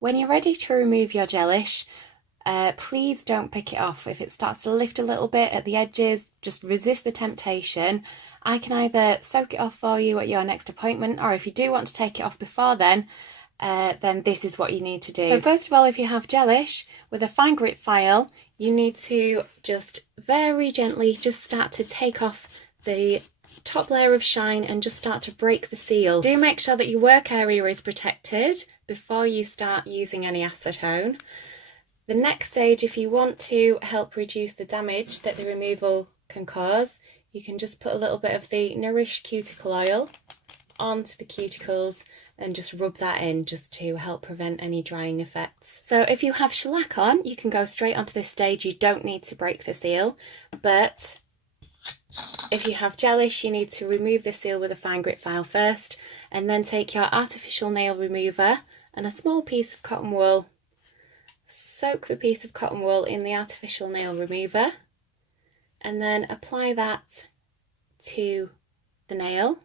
When you're ready to remove your gelish, please don't pick it off. If it starts to lift a little bit at the edges, just resist the temptation. I can either soak it off for you at your next appointment, or if you do want to take it off before then this is what you need to do. So first of all, if you have gelish, with a fine grit file, you need to just very gently just start to take off the top layer of shine and just start to break the seal. Do make sure that your work area is protected before you start using any acetone. The next stage, if you want to help reduce the damage that the removal can cause, you can just put a little bit of the Nourish cuticle oil onto the cuticles and just rub that in just to help prevent any drying effects. So if you have shellac on, you can go straight onto this stage. You don't need to break the seal, but if you have gelish, you need to remove the seal with a fine grit file first, and then take your artificial nail remover and a small piece of cotton wool. Soak the piece of cotton wool in the artificial nail remover and then apply that to the nail.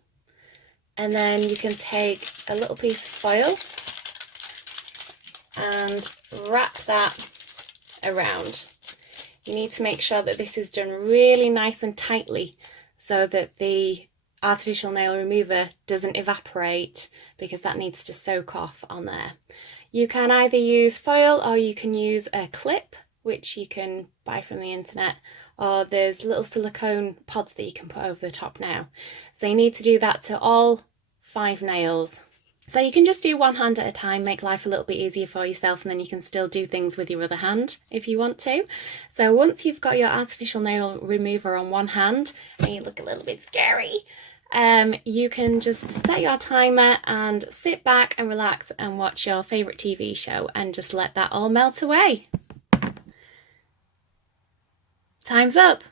And then you can take a little piece of foil and wrap that around. You need to make sure that this is done really nice and tightly so that the artificial nail remover doesn't evaporate, because that needs to soak off on there. You can either use foil or you can use a clip, which you can buy from the internet, or there's little silicone pods that you can put over the top now. So you need to do that to all 5 nails. So you can just do one hand at a time, make life a little bit easier for yourself, and then you can still do things with your other hand if you want to. So once you've got your artificial nail remover on one hand and you look a little bit scary, you can just set your timer and sit back and relax and watch your favourite TV show and just let that all melt away. Time's up.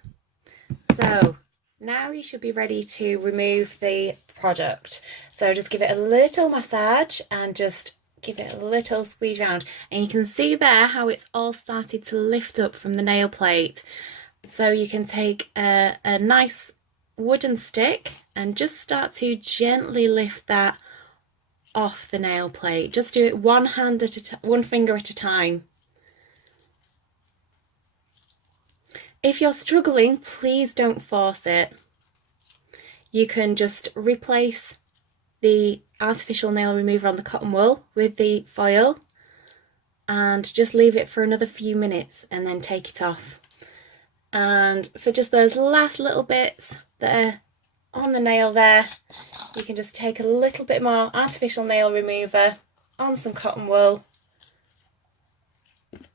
So now you should be ready to remove the product. So just give it a little massage and just give it a little squeeze round. And you can see there how it's all started to lift up from the nail plate. So you can take a nice wooden stick and just start to gently lift that off the nail plate. Just do it one finger at a time. If you're struggling, please don't force it. You can just replace the artificial nail remover on the cotton wool with the foil and just leave it for another few minutes and then take it off. And for just those last little bits that are on the nail there, you can just take a little bit more artificial nail remover on some cotton wool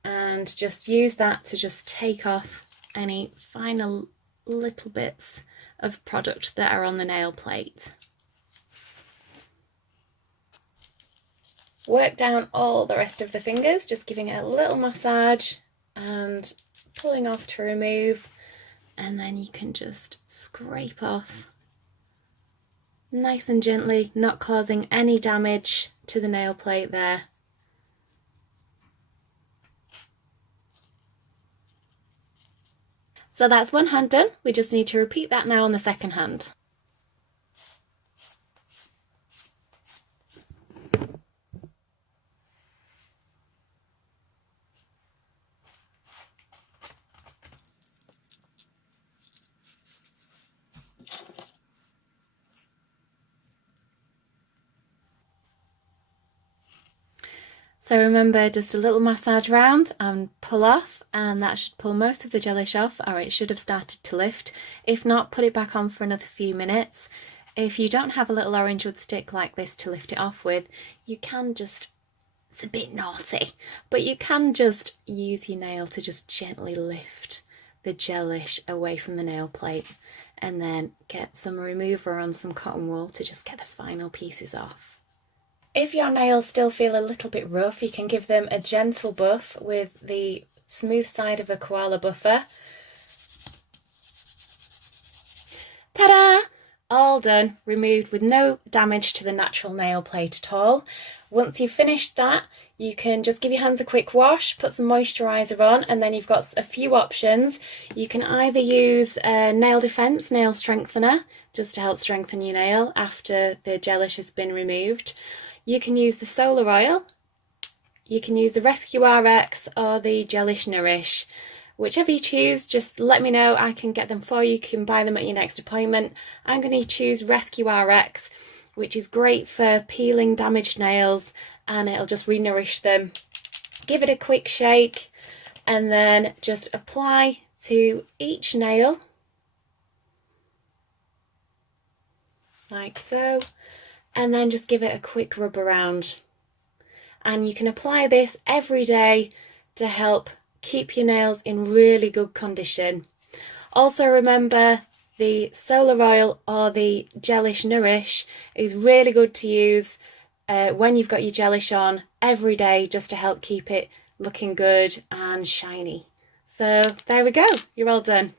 and just use that to just take off any final little bits of product that are on the nail plate. Work down all the rest of the fingers, just giving it a little massage and pulling off to remove, and then you can just scrape off nice and gently, not causing any damage to the nail plate there. So that's one hand done. We just need to repeat that now on the second hand. So remember, just a little massage round and pull off, and that should pull most of the gelish off, or it should have started to lift. If not, put it back on for another few minutes. If you don't have a little orange wood stick like this to lift it off with, you can just, it's a bit naughty, but you can just use your nail to just gently lift the gelish away from the nail plate, and then get some remover on some cotton wool to just get the final pieces off. If your nails still feel a little bit rough, you can give them a gentle buff with the smooth side of a koala buffer. Ta-da! All done, removed with no damage to the natural nail plate at all. Once you've finished that, you can just give your hands a quick wash, put some moisturiser on, and then you've got a few options. You can either use a nail defense nail strengthener, just to help strengthen your nail after the gelish has been removed. You can use the solar oil, you can use the Rescue RX or the Gelish Nourish. Whichever you choose, just let me know. I can get them for you. You can buy them at your next appointment. I'm going to choose Rescue RX, which is great for peeling damaged nails, and it'll just re-nourish them. Give it a quick shake and then just apply to each nail like so, and then just give it a quick rub around. And you can apply this every day to help keep your nails in really good condition. Also remember, the solar oil or the Gelish Nourish is really good to use when you've got your Gelish on every day, just to help keep it looking good and shiny. So there we go, you're all done.